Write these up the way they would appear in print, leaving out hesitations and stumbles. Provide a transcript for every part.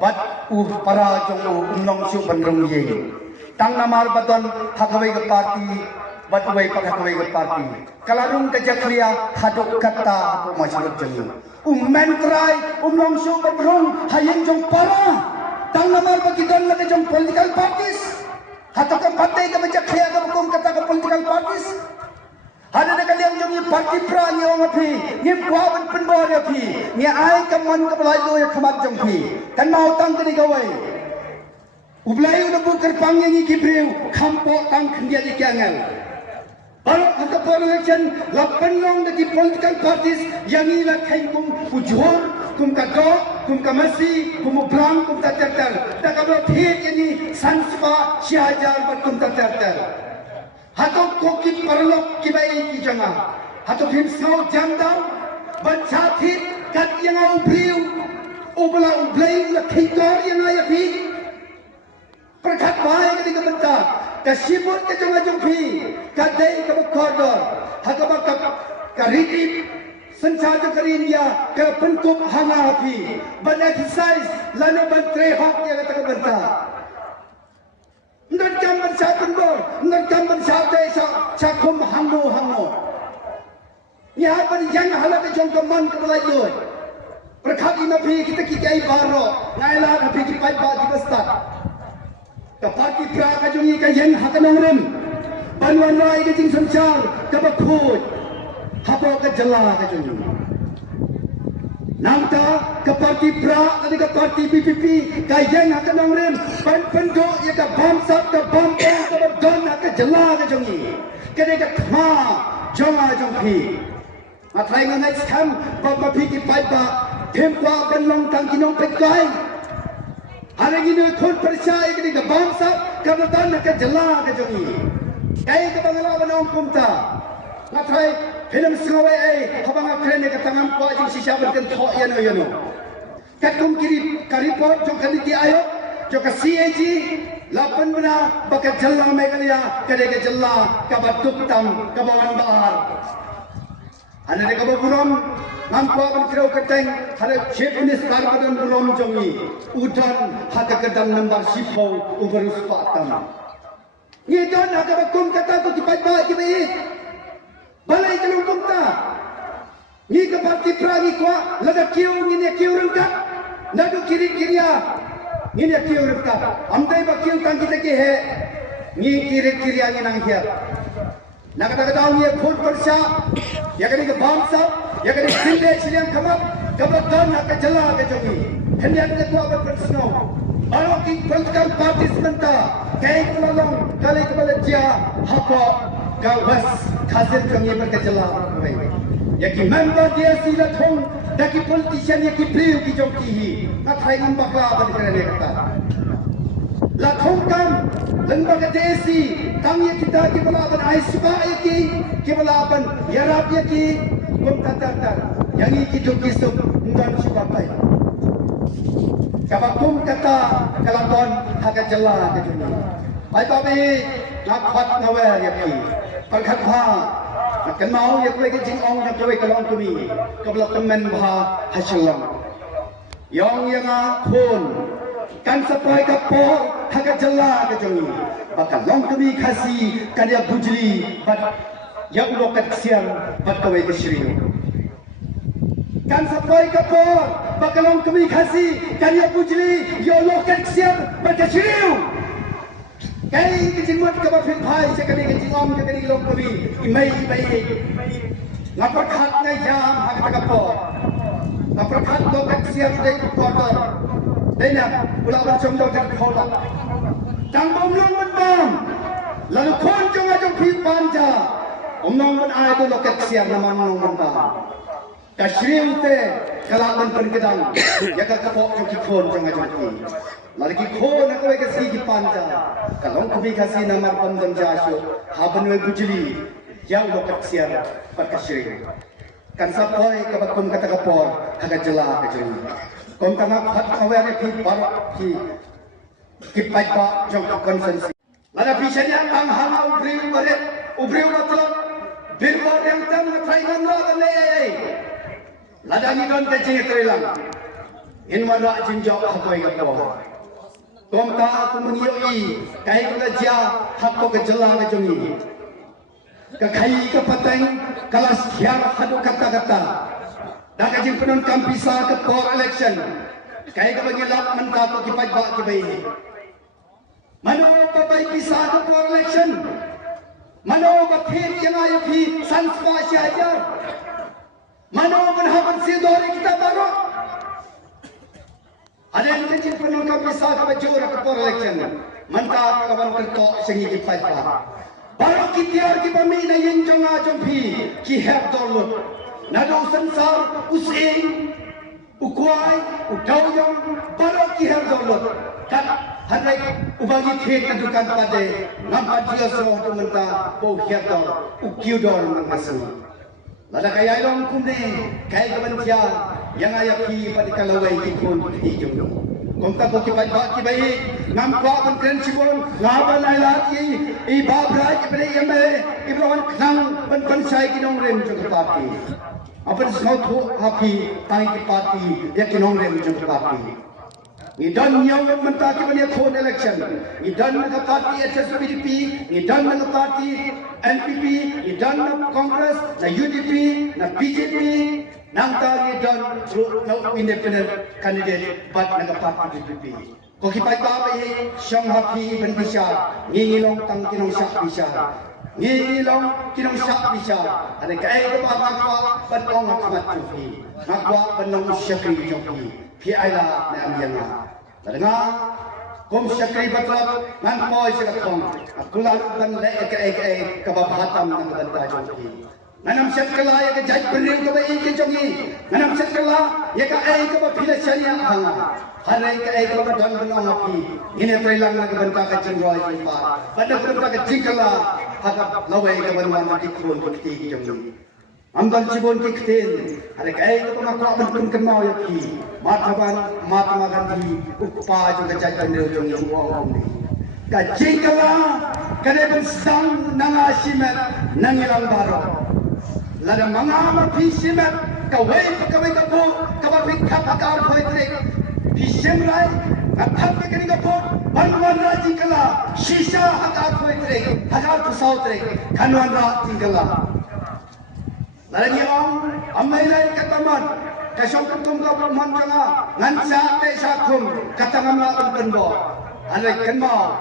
bat para jong umnong su bandrong ye tang namar baton hakawai ke parti batwai pakawai ke parti kalarung ke jaklia haduk kata apa masyarakat jeng mentrai umnong su bandrong hayin jong para tang namar bagidan lagi jong political parties atau ke partai ke jaklia ke bukum kata ke political parties ada nak kalian jom parti pra ni orang api, ni buat penbor api, ni ai kaman kepelaju yang kemat jom api, kan mau tang kini gawai. Ublai udah bukan pangnya ni kibriu, kampok tang kendia di kiangan. Balok angka election, lapan long dari political parties yang ni lah kain kum ujur, kum kadok, kum kamasi, kum ublang, kum taterter. Tak kabel phir ini sanspa syajar kum taterter. Hato koki parlok kibai ki janga hato phim sau jamdam bachathit kat yang ubriu ubla ublai la khikor yang ay phi prakhat bai ka ding banta ka sibut ka janga jong phi ka dei ka kordor hato ba ka ritip संचार कर इंडिया का पंतुप हंगा भी बन एक्सरसाइज लाने बंत्रे हॉक ये कतक बनता नरकम बंशा पंबो नरकम बंशा देशा चाकुम हंगो हंगो यहाँ पर यंग हालत जों कमान कबलाई यो प्रखादी में भी कितने की कई बारो नायला भी की पाइप बात दिवसता कपाटी प्रा का जों ये का यंग हकनंगरम बनवन राय के जिंग संचार कबखोज Habo ke jala ke junjung. Namta ke parti pra, tadi ke parti PPP, kayang akan nongrim, pendu ya ke bamsat ke bampang ke don ke jala ke jungi. Kene ke kma jonga jongpi. Matai nganai skam bapa piki paipa, tempwa benlong tangkinong pekai. Hari ini kon percaya kene ke bamsat ke don ke jala ke jungi. Kaya ke bangala benong kumta. Matai film sengawai habang akren ke tangan po jing sisa berken tho yano yano katum kiri karipot jong kaniti ayo jo ka CAG lapan bena bakat jalla megalia kade ke jalla ka batuk tam ka bawan bahar ane de ka burom nampo ban kirau keteng hare chief minister badan burom jongi udan hata kedam number sipo uberus patam ni don aga bakum kata tu kipai ba kibai balai kelung kumta ni ke parti prani kwa lada kiu ni ne kiu rengka nadu kiri kiria ni ne kiu rengka amdai ba kiu tang kita ke he ni kiri kiria ni nang hiat nak kata kata ni khod persya ya kani ke bangsa ya kani sinde siliang kamat kabadan nak ke jala ke jogi hendak ke tua bersno baru ki political party sementara kai kelolong kali kepala dia hapa gawas khazir kami berkejala kawai yaki member dia sila thong daki politician yaki priu ki jongki kathai ngam baka berkerane kata la thong kam lembaga desi tang yaki kita ki balaban aisba yaki ki balaban yarab yaki kum tatar yang iki jongki sub ngan sipapai kabakum kata kalabon haga jala ke juni ai babi nak khat nawe yaki Pangkat ha, kan mau ya kue ke jing ong ya kue kalong kumi, kabla temen bah hasilong. Yang a khon, kan sapai kapo haga jala ke jongi, bakal long kumi kasi karya bujli, bat ya ulokat siang bat kue ke shriu. Kan sapai kapo bakal long kumi kasi karya bujli, ya ulokat siang bat ke shriu. Kali kecil muat kabar filpai sekali kecil om sekali long kami imai imai ngapa khat ngai jam hak takapor ngapa khat lo kaksian dei porter dena ulah bercongdo kat khola tang bom long bom lalu kon jong ajong phi panja omnong ban ai to lo kaksian naman long bom kasrim te kalaman perkedang ya ka kapok jong khon jong ajong phi lagi khon aku kasi ki panja kalong kami kasi namar pandam jasyo haban we bujli yang lokat siar perkasiri kan sapoy kabakum kata kapor haga jela kajuni kom tanga phat awe ane phi bar ki pai ba jong konsensi lada pisanya ang hanga ubri matlab birbo yang tam na trai ngam lo le lada ni don te chi trilang in wala jinjok hakoi ka po kom ta ku mengioi kai ka ja hakko ka jela ka jongi ka khai ka patang kalas khiar hadu kata-kata daga jing penon kampisa ke for election kai ka bagi lap menta to ki pai ba ki bai mano pa pai pisa ke for election mano ba phir yang ay phi sanspa syajar mano ban haban si dori kita baro ada yang jing penon kampisa ke bajur ke for election menta ka ban to sengi ki pai ba baro ki tiar ki pami na yin jonga jompi ki heb dolot nado sansar using ukwai udawyong baro ki heb dolot kan hanai ubagi thek na dukan pade nampa dia so tu menta po heb dol ukiu dol mangasu lada kaya long kumne kai kabantia yang ayapi pada kalawai ki kun ki jong Komta ko ki bai ki bai nam ko ban kren chibon ngaba lai la ki I babra ki bre yame ibrowan khang ban ban sai ki nong rem jong party apan smau tho happy tai ki party ya ki nong rem jong party ni dan nyong menta ki ban ya khon election ni dan na party SSBDP ni dan na party NPP ni dan na Congress na UDP na BJP nang tagi dan no independent candidate but naga party DPP ko ki pai ba bai syang happy ban bisa ngi long tang kinong sak bisa ngi long kinong sak bisa ada kai ko ba ma ko ban ong amat tuhi makwa ban long syakri joki pi aila na amyanga ladanga kom syakri batlap ngan poi sika thong akulan ban le ka ka ba bhatam nang ban ta joki Manam setkala ya ke jaj penil ke bai ke jongi manam setkala ya ke ai ke ba phila charia hanga harai ke ai ke ba don ban api ine prelang na ke ban ka chenroi ki pa pada pada ke jikala haka lawai ke ban wan ki khron ki ki jongi amdal jibon ki khten harai ke ai ke ba ma ko ban kenau ya ki mathaban Mahatma Gandhi uppa jo ke jaj penil jongi ong ka jikala kane ban sang nanga simet nangilang baro lada mangama pisimet kawai kawai kapo kawai kapakar koi trek pisim rai athap ke kini kapo banwan raji kala shisha hakar koi trek hajar pusau trek kanwan raji kala lada ni amai lai kataman kasong kutum ka man janga ngansa te sakum katangam la penbo alai kenmau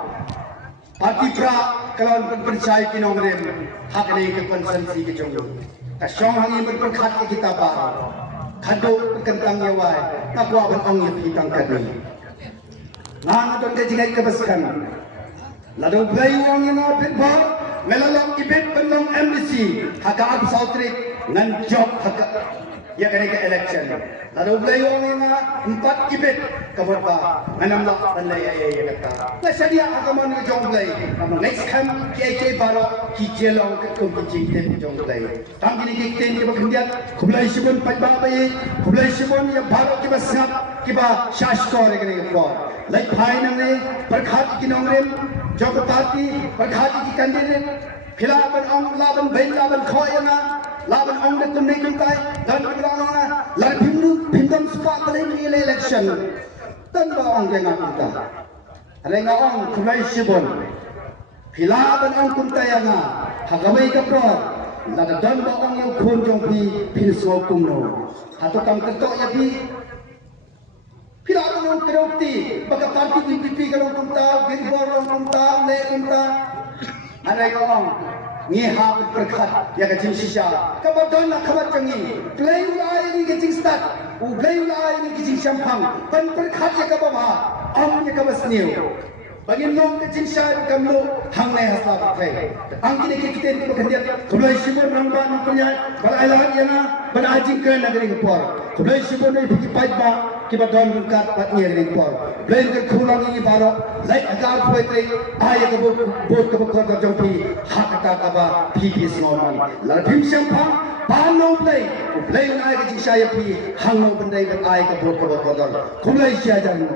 parti pra kalau percaya kinong rem hak ni ke konsensi ke jong kasong hangi berkat ke kita ba khado kentang yawai takwa ban ong ye pitang kani nang don ke jingai ke baskan lado blai wang na pitba melalok ibet penong embassy hak ab sautrik ngan job hak ya kene ke election lado blai wang na 4 ibet kabarba manam la ban lai ya kata la sadia agamon ke jong blai next time ke baro ki jelong ke kum ki jing jong blai tam gini ke ten ke bakhndiat khublai sibon pajba bai khublai sibon ya baro ke basap ke ba shashkor ke ne ko lai phai na ne prakhat ki nongrem jog party prakhat ki candidate philaban ong laban bain laban khoyana laban ong de kum ne kum tai dan kurangna la phimdam spa balai ki election tan ba ong ke na kita renga ong khublai sibon philaban ong kum tayanga hagamai ka pro la dan ba ong yang khon jong pi phin so kum no hato kam ketok ya pi philaban ong kerokti baka parti DPP kalau kum ta binbor kum ta le kum ta arai ka ong ni ha berkat ya ke jing shisha ka ba don na khabar changi play ulai ni ke jing start u play ulai ni ke jing champang ban berkat ya ka ba ma am ya ka basniu bagin long ke jing sha ka lo hang ne hasla ba kai ang kini ke kiten ko khandia khulai sibon rangba ni punya bal ailan ya na ban ajing ke nagri ko por khulai sibon ni biki pai ba ki ba don kat pat ni ri por play ke khulang ni baro lai agar phoi kai ai ka bo bot ka ko ka jong pi hak ta ka ba pi small la phim champang ban no play unai ke jing sha ya pi hang no bandai ban ai ka bot ka ko don khulai sha jang